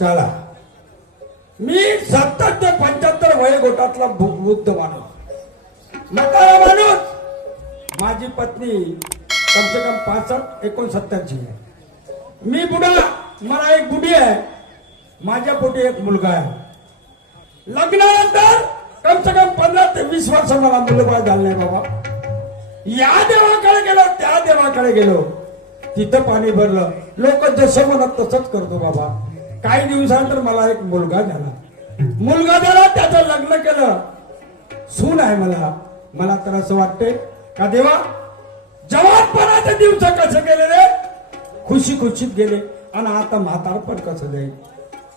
चला. मी सत्तर ते पंच्याहत्तर वयोगटातला वृद्ध माणूस. म्हातारा माणूस! माझी पत्नी कम से कम पासष्ट एकोणसत्तरची आहे. मी बुडा मला एक बुडी आहे. माझ्या पोटी एक मुलगा आहे. लग्नानंतर कम से कम पंधरा ते वीस वर्ष मला मुलगा झाला नाही बाबा. या देवाकडे गेलो त्या देवाकडे गेलो. तिथं पाणी भरलं. लोक जसं म्हणत तसंच करतो बाबा. काही दिवसानंतर मला एक मुलगा झाला. मुलगा झाला त्याचं लग्न केलं. सून आहे मला. मला तर असं वाटतंय का देवा जवानपणाचे दिवस कसे गेले रे? खुशी खुशीत गेले. आणि आता म्हातारपण कसं जाईल?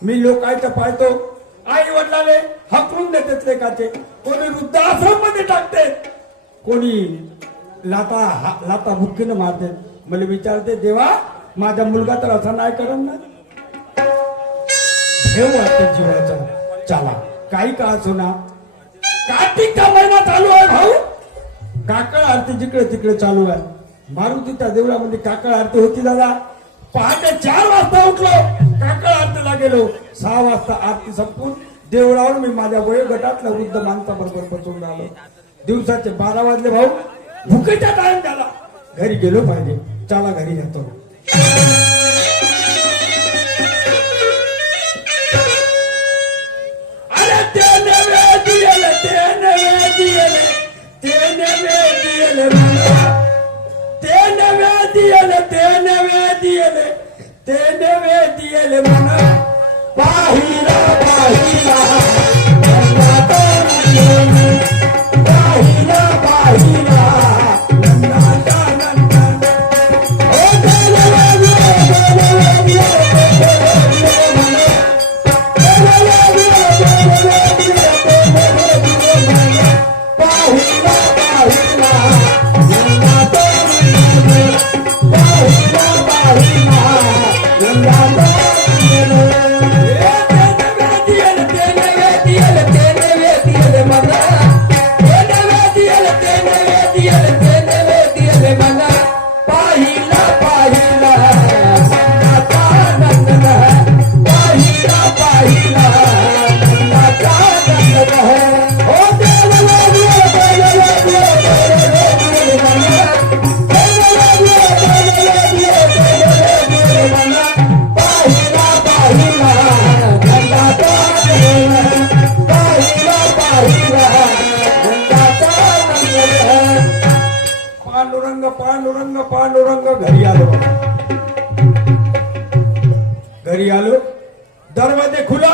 मी लोकांचं पाहतो. आई वडिलाने हकलून देतात लेकाचे. कोणी वृद्धाश्रममध्ये टाकते. कोणी लाता हा- लाता मुख्यनं मारते. मला विचारते देवा माझा मुलगा तर असा नाही करत ना. ठेव वाटते जीवाचा चला. काही का असो ना कार्तिकचा महिना चालू आहे भाऊ. काकळ आरती जिकडे तिकडे चालू आहे. मारुतीच्या देवळामध्ये काकळ आरती होती दादा. पहाटे चार वाजता उठलो. काकळ आरतीला गेलो. सहा वाजता आरती संपून देवळावर मी माझ्या वयोगटातल्या वृद्ध माणसाबरोबर बसून आलो दिवसाचे बारा वाजले भाऊ. भुकेचा टाइम झाला. घरी गेलो पाहिजे. चला घरी जातो दियले मला तेने वे दियले तेने वे दियले तेने वे दियले मला पाहिला पाहिला पाहिला पाहिला पांडुरंग घरी आलो घरी आलो. दरवाजे खुला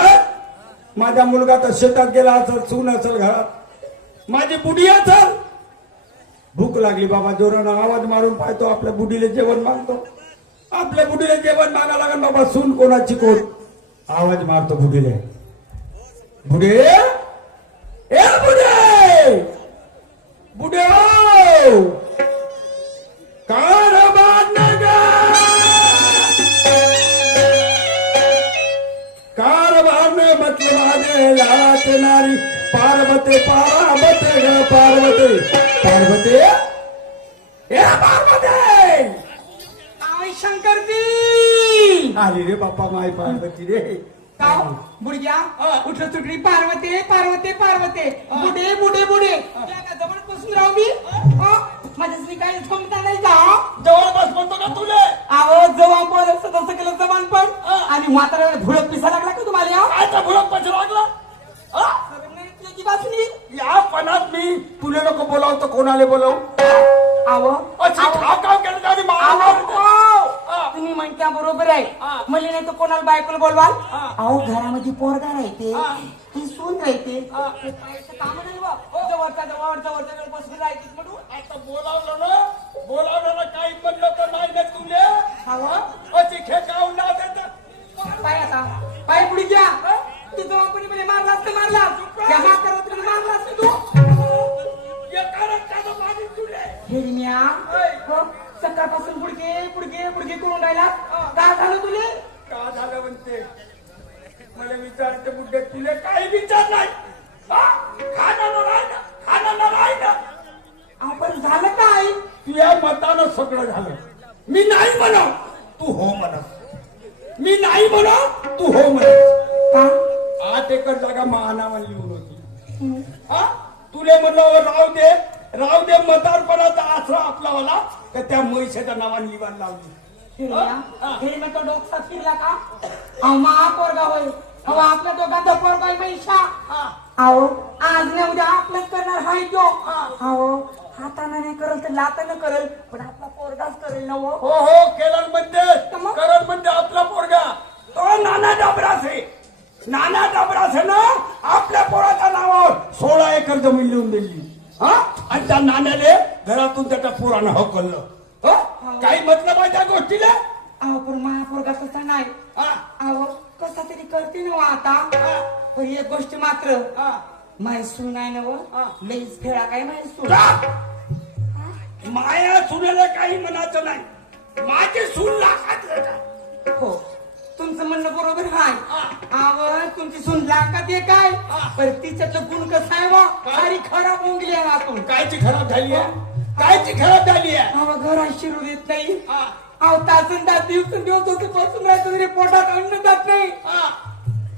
माझा मुलगा तर शेतात गेला असेल सून असेल घरात. माझी बुडी असेल. भूक लागली बाबा जोरानं आवाज मारून पाहतो आपल्या बुडीला जेवण मागतो. आपल्या बुडीला जेवण मागा लागेल बाबा सून कोणाची कोण? आवाज मारतो बुडीले. बुडे? ए बुडे! बुडे हो! लात नारी पार्वती पार्वती ग पार्वती. पार्वती? ए पार्वती! आई शंकरजी! आली रे बाप्पा माय पार्वती रे. काव बुडग्या उठलं तुटली पार्वते पार्वते पार्वते. बुडे बुडे बुडे. काय जवळ बसून राहू मी. अं? माझ्यासाठी काही जमता नाही का जवळ बस म्हणतो का तुले. अहो जवान पण असं तसं केलं जवान पण. आणि म्हातारा भुळत पिसा लागला का तुम्हाला? काय तर भुलक पैसे लागला? या पणात मी तुले नको बोलावतो कोणाला बोलावू? खा खाव केलं तरी. तुम्ही म्हणता बरोबर आहे. मला नाही तर कोणाला बायकोला बोलवाल. अहो घरामध्ये पोरगा राहते हा. सून राहते हा. काम नाही बा. जवळच्या जवळ जवळच्या जवळ बसून राहायची म्हणून. आता बोलावलं ना बोलावलं ना काही म्हणलं तर नाही ना तुले. अहो अशी खेकावून ना देत पाय आता. पाय पुढे घ्या. तू कोणी मला मारलास तर मारला. त्या म्हातारा तुला मारलास ना तू. हिरण्या हो, सकाळपासून पुडके पुडके पुडके करून राहिला काय झालं तुले? का झालं म्हणते? मला विचारते बुड्डे तुले काही विचार नाही. आपण झालं काय? तुझ्या मतानं सगळं झालं. मी नाही म्हणा तू हो म्हणा मी नाही म्हणा तू हो म्हणा आठ एकर जागा महानावाने लिहून होती. हा? तुले म्हणलं राव दे. राव दे मतारपणाचा आसरा आपला वाला. तर त्या म्हैसाच्या नावाने लिवान लावली? फिरल्या. मग तो डोकसा फिरला का? अहो मा पोरगा होय. अहो आपल्या दोघांचा पोरगा आहे महिषा अहो आज नाही उद्या आपलंच करणार हाय तो. अहो हाताने नाही करल तर लातानं करल पण आपला पोरगाच करेल ना हो. हो हो मध्ये. तर मग? करलमध्ये आपला पोरगा. तो नाना डाबरासे नाना डाबरासे ना आपल्या पोराच्या नावावर सोळा एकर जमीन लिहून दिली. हा? आणि त्या नाण्याने घरातून त्याच्या पोरानं हकललं? काही मतलब आहे त्या गोष्टीला? अहो पण मा पोरगा तसा नाही. हा, अहो कसा तरी करते ना हो आता. हा, पण एक गोष्ट मात्र. हा. म्हैसून नाही ना हो? हा. लईच खेळा काय म्हैसून राग! माया सुनेला काही म्हणायचं नाही. माझे सून लाखात का? हो. तुमचं म्हणणं बरोबर आहे हा. आवड तुमची सून लाखात आहे काय? हा. पण तिच्यातलं गुण कसं आहे वा काय? सारी खराब होऊन गेली आहे आतून कायची खराब झाली आहे? कायची खराब झाली आहे? अहो घरात शिरू देत नाही. हा, अहो तासून तास दिवसून दिवस होते बसून राहतो तरी पोटात अन्न जात नाही. हा.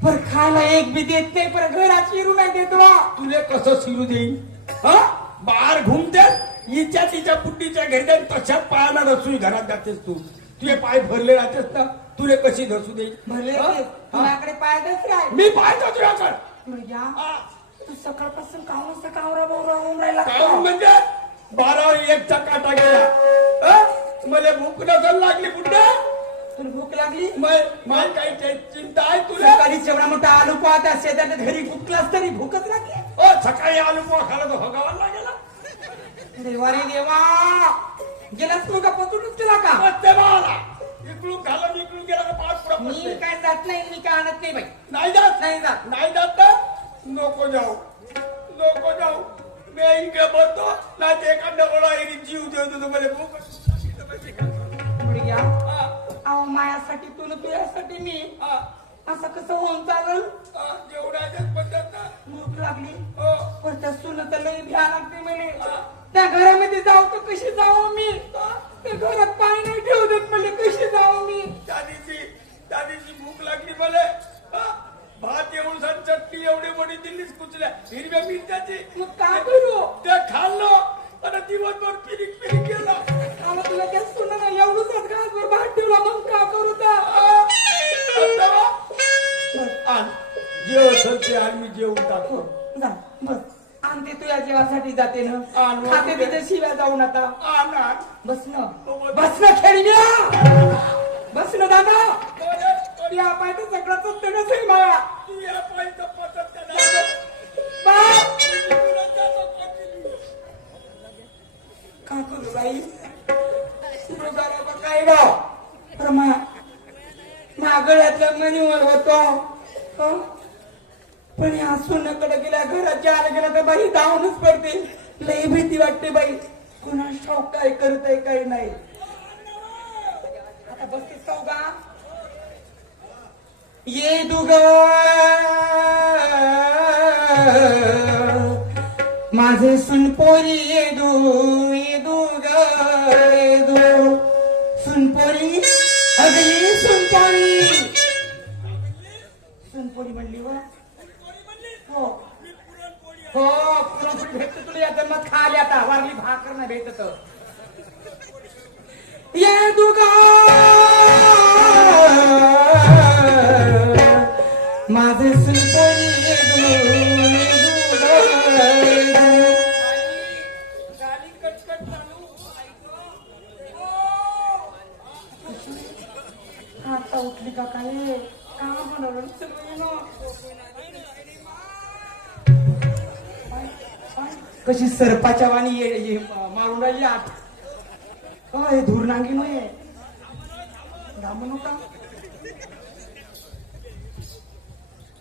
पण खायला एक बी देत नाही पण घरात शिरू नाही देत तुले कसं शिरू देईन? हा? बाहेर घुमते हिच्या तिच्या पुट्टीच्या घरी जाईन तशा पायाला रसू घरात जातेस तू. तुझे पाय भरले राहतेस ना? तुले कशी धसू देईन? भरले. तुझ्याकडे पायदच राय मी पाहतो तुझ्याकडे मुलगा हा. तू सकाळपासून कावरा बोवरा होऊन राहिला. काहून म्हणजे? बारा एकचा काटा गेला. हा? मला भूक नसल लागली पुढे तुला भूक लागली? मला काही चिंता आहे तुला? सकाळी जेवढा मोठा आलू पाहता शेताच्या घरी भुकलास तरी भूकच लागली. ओ सकाळी आलू पोहा खाला तर भगावा लागेला. देवा रे देवा! गेलास तू का पकडूनच तुला का? मस्त मला इकडून घालून इकडून गेला का पाच पुढं मी. काय जात नाही मी काय आणत नाही बाई. नाही जात? नाही जात. नाही जात नको जाऊ. नको जाऊ. मी इकडे बसतो नाही ते एखाद्या वेळा जीव देतो तुम्हाला अहो मायासाठी तू न तुझ्यासाठी मी. असं कसं होऊन चालल? ना. भूक लागली. हो, पण त्या सुन तर लई भ्या लागते म्हणे. त्या घरामध्ये जाऊ तर कशी जाऊ मी? त्या घरात पाणी नाही ठेवू देत मला कशी जाऊ मी? त्या दिवशी त्या दिवशी भूक लागली मला. भात एवढं सण चटणी एवढी मोठी दिल्लीच कुचल्या. हिरव्या मिरच्याची. मग काय जाऊन आता. आण आण बस ना बस ना खेळण्या बस ना दादा या सगळं सत्य नसेल मला या पायचं पचत. का करू बाई? काय गाव प्रमा मागळ्यातलं मनीवर होतो? पण या सुनाकडे गेल्या घरात ज्याला गेला तर बाई धावूनच पडते. लई भीती वाटते बाई. कुणा शौक काय करत आहे काय नाही. आता बसते चौगा ये दुग. माझे सुनपोरी ये दू ये दू ये दू. सुनपोरी अगली सुनपोरी. सुनपोरी म्हणली व? हो. हो भेटत तुला या जन्मात खाली आता वारली भाकर नाही भेटत. ये सरपाच्या वाणी मारून राहिली का हे धूर नांगी नये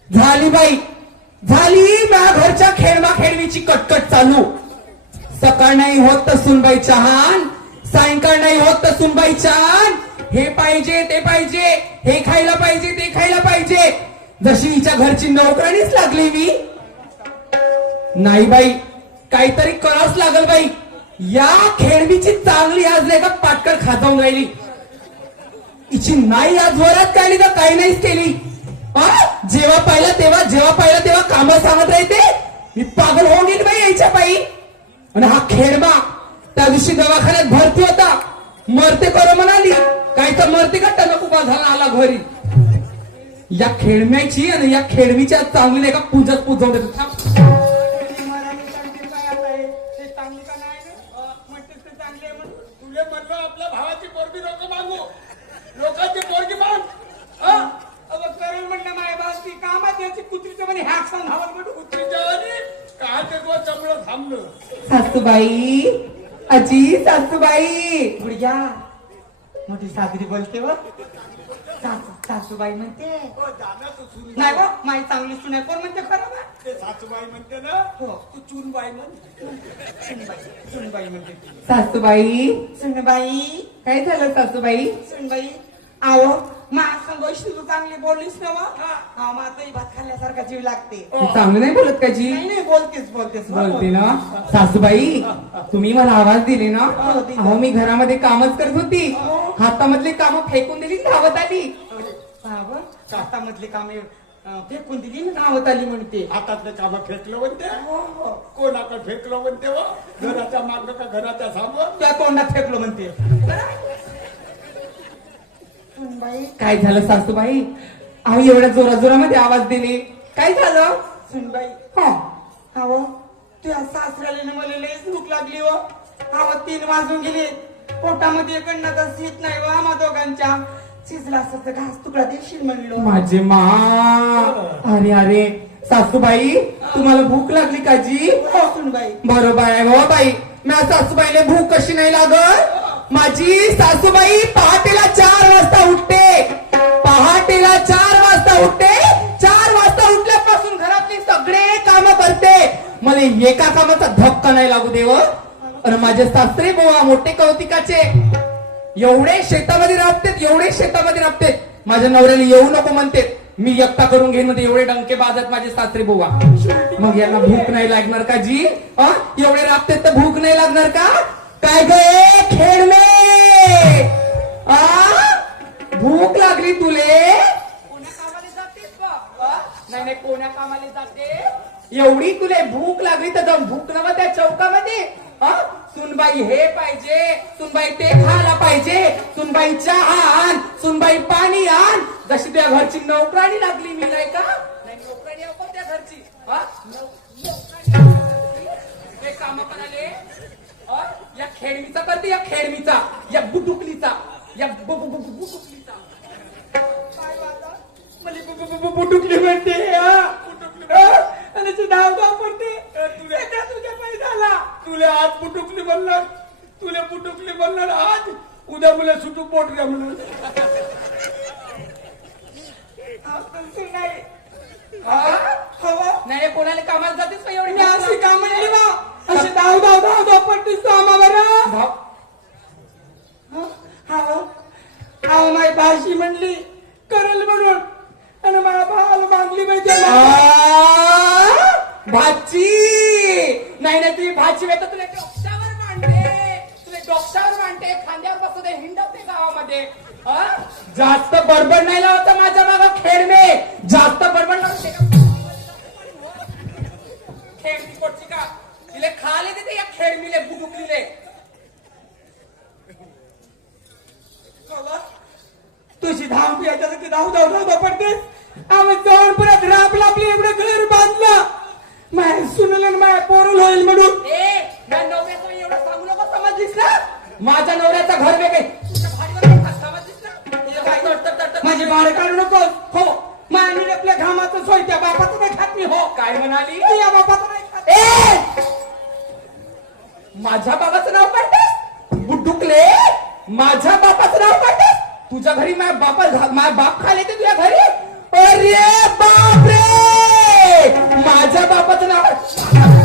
झाली बाई झाली. माझ्या घरच्या खेळवा खेळवीची कटकट चालू. सकाळ नाही होत तर सुनबाई चहान सायंकाळ नाही होत तर सुनबाई चहान. हे पाहिजे ते पाहिजे हे खायला पाहिजे ते खायला पाहिजे. जशी हिच्या घरची नोकराणीच लागली मी. नाही बाई काहीतरी करावंच लागल बाई. या खेडवीची चांगली आज नाही का पाटकर खाजावून राहिली. इची नाही आज वरात काढली तर काही नाहीच केली. जेव्हा पाहिलं तेव्हा जेव्हा पाहिलं तेव्हा काम सांगत राहते मी पागल होऊन गेली बाई यायच्या पायी. आणि हा खेळबा त्या दिवशी दवाखान्यात भरती होता. मरते करो म्हणाली. काही तर मरते का? टणक उभा झाला आला घरी. या खेळम्याची आणि या खेळवीच्या चांगली नाही का पूजाच पूजवते देतो थांब. मराठी चांगली काय आता आहे? ते चांगली का नाही ना? अं, म्हणतेस ते चांगली आहे म्हणून. तुले म्हणलं आपल्या भावाची पोरगी नको मागू लोकांची पोरगी माग हा? अगं, करेल म्हणलं माय बास कुत्रीचं म्हणे आणि ते चमडं थांबलं. सासूबाई अजी सासूबाई गुडघ्या. मोठी सासरी बोलते व. सासू सासूबाई म्हणते. हो, तू नाही बा माई चांगली सुनाय कोण म्हणते खरं बा? ते सासूबाई म्हणते ना हो. तू चूनबाई म्हण. सुनबाई सुनबाई म्हणते ती. सासूबाई सुनबाई काय झालं सासूबाई? सुनबाई आहो मा तू चांगली बोललीस ना वा? हा. माझाही भात खाल्ल्यासारखा जीव लागते. ती चांगलं नाही बोलत का जी? नाही नाही बोलतेस बोलते ना. सासूबाई तुम्ही मला आवाज दिले ना? हो, दिला. अहो मी घरामध्ये कामच करत होती. हो. हातामधली कामं फेकून दिली धावत आली. हा व, हातामधली कामे अं, फेकून दिली ना गावात आली म्हणते. हातातले काम फेकलं म्हणते. हो हो. कोणाकडे फेकलं म्हणते व? घराच्या माग का घराच्या समोर? त्या तोंडात फेकलो म्हणते. सुनबाई. काय झालं सासूबाई? अहो एवढ्या जोरा जोरामध्ये आवाज दिले. काय झालं? सुनबाई. हा. अहो तुझ्या सासऱ्याला मला लईच भूक लागली व अहो तीन वाजून गेले. पोटामध्ये कण्णाचा सीत नाही व आम्हा दोघांच्या. शिजला असं घास तुकडा देशील म्हणलो. माझे मा. अरे अरे. सासूबाई तुम्हाला भूक लागली का जी? हो सुनबाई. बरोबर आहे हो बाई. माझ्या सासूबाईला भूक कशी नाही लागत? माझी सासूबाई पहाटेला चार वाजता उठते. पहाटेला चार वाजता उठते. चार वाजता उठल्यापासून घरातली सगळे काम करते. मला एका कामाचा धक्का नाही लागू देव. अरे माझे सासरे बोवा मोठे कौतिकाचे. एवढे शेतामध्ये राबतेत एवढे शेतामध्ये राबतेत. माझ्या नवऱ्याला येऊ नको म्हणते मी एकटा करून घेईन मध्ये एवढे डंके बाजत माझे सासरे बोवा. मग यांना भूक नाही लागणार का जी? एवढे राबतेत तर भूक नाही लागणार का? काय गे खेळणे आ भूक लागली तुले कोण्या कामाला? अ? नाही नाही कोण्या कामाला जाते एवढी तुले भूक लागली तर जाऊन भूक नवा त्या चौकामध्ये? सुनबाई हे पाहिजे सुनबाई ते खायला पाहिजे सुनबाई चहा आण सुनबाई पाणी आण जशी त्या घरची नोकराणी लागली मी नाही का नाही नोकराणी आपण त्या घरची. हे काम करायले अ? या खेळमीचा करते या खेळमीचा या बुटुकलीचा या बुटुकलीचा. काय? मला बुटुकली म्हणते. आणि तुझ्या पायी झाला तुला आज पुटुकली बनणार तुला पुटुकली बनणार आज उद्या मला सुटू पोट म्हणून. जास्त बडबड नाही लावत माझ्या मागा खेळमे जास्त बडबड लावते खेळमी पोटची का? तिले खाले देते या खेळमीले बुडुकलीले तुझी धाव तू याच्यासाठी धाव धाव धाव पडतेस आम्ही जाऊन परत राबला आपलं एवढं घर बांधलं. माय सुनलं माय पोरल होईल म्हणून. ए नवऱ्याचं एवढं सांगू नको समजलीस ना माझ्या नवऱ्याचं घर वेगळे. काय माझी भाडे काढू नको. हो. माय आपल्या घामाचं सोय त्या बापाचं नाही खात मी हो. काय म्हणाली? या बापाचं नाही खात. ए! माझ्या बाबाचं नाव काढतेस बुड्डुकले माझ्या बापाचं नाव काढतेस तुझ्या घरी माझ्या बापा माझ्या बाप खाले ते तुझ्या घरी? अरे बाप रे माझ्या बापाचं नाव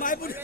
মায়াপুরে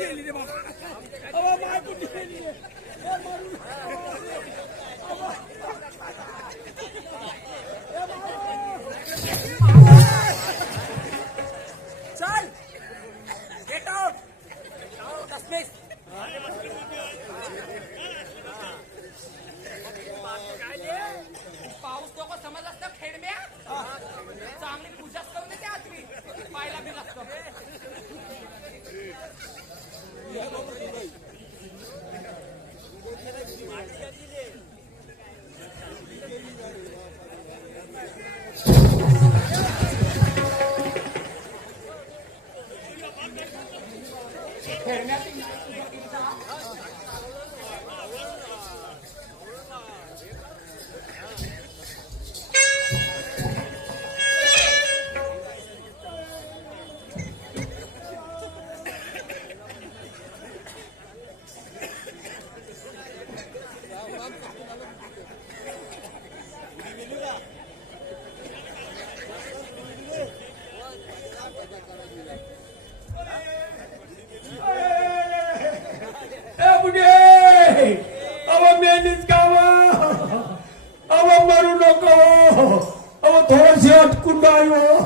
अटकून राहिलो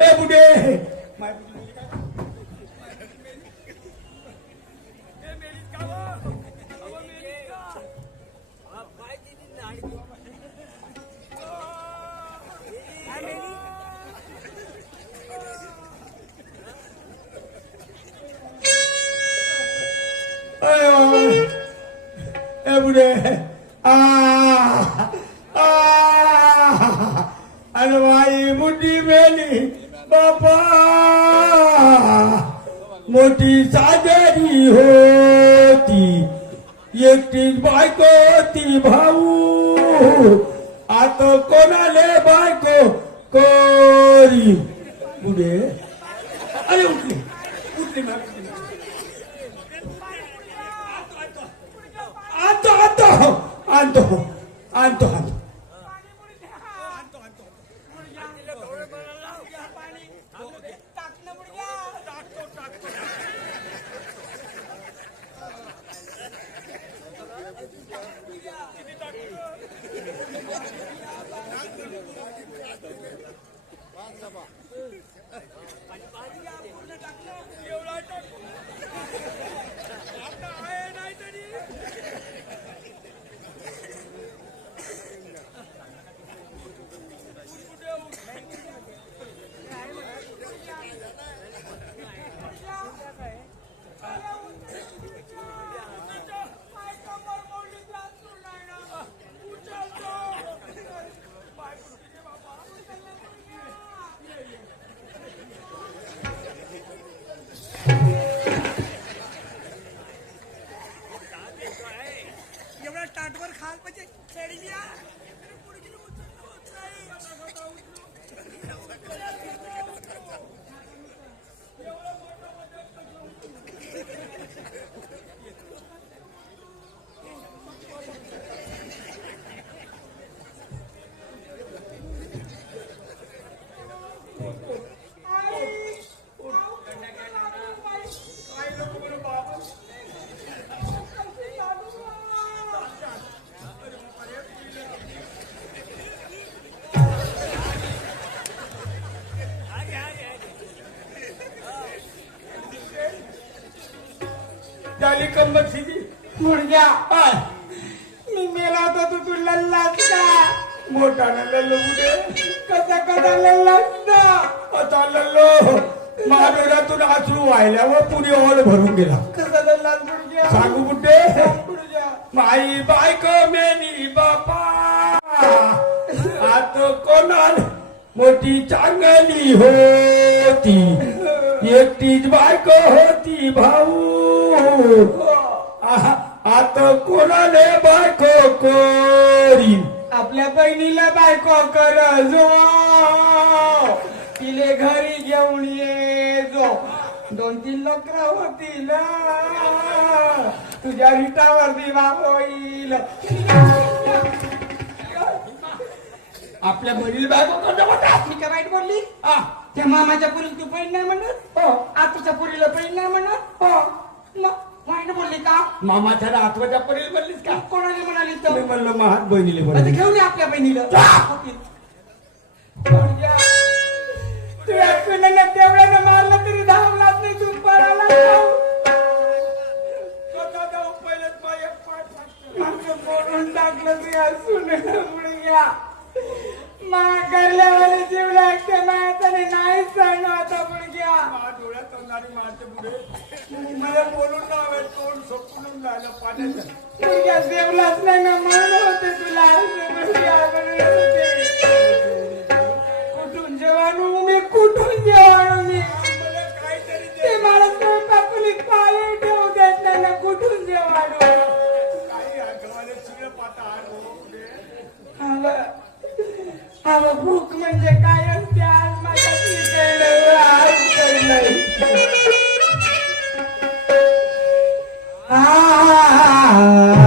ए मोठी साजरी होती एकटीच बायको ती भाऊ आता कोणाले बायको कोरी बुडे अरे उठली उठली मॅम, उठली आणतो आणतो आणतो आणतो आणतो एवढा मुडग्या काय मी मेला होता तू तू लल्लासता. मोठा लल्लो बुडे कसा कसा लल्लासता? आता लल्लो महाडोळ्यातून अश्रू वाहिल्या व पुढे हॉल भरून गेला. कसा लल्लास मुडग्या सांगू कुठे? माई बायको मेली बापा. आत कोणाल मोठी चांगली होती. एकटीच बायको होती भाऊ. आहा, आत कोणाले बायको कोरी आपल्या बहिणीला बायको कर जो. तिले घरी घेऊन ये जो. दोन तीन लोक होतील. तुझ्या विटावर दिवा होईल. आपल्या बहिणी बायको करतो म्हणतात मी काय वाईट बोलली? आ, त्या मामाच्या पुरीला तू बहीण नाही म्हणत? हो. आतूच्या पुरीला बहीण नाही म्हणत? हो. वाईट बोलली का? मामाच्या आत्वाच्या परील बनलीस का? कोणाला म्हणाली मी तर म्हणलो महात बहिणीले आता घेऊन ये आपल्या बहिणीला. तेवढ्यानं मारलं तरी धावलाच नाही तू पळाला. टाकलं जीव लागते नाही सांग आता मुलग्या मला बोलून ना तोंड सोपून देवलाच नाही ना म्हणून होते तुला. कुठून जेवाणू मी? कुठून जेवाणू मी? ते मला स्वयंपाकुली पाय ठेवू देत नाही ना कुठून जेवाणू अगं, अगं भूक म्हणजे काय असते आज? माझ्या Ah.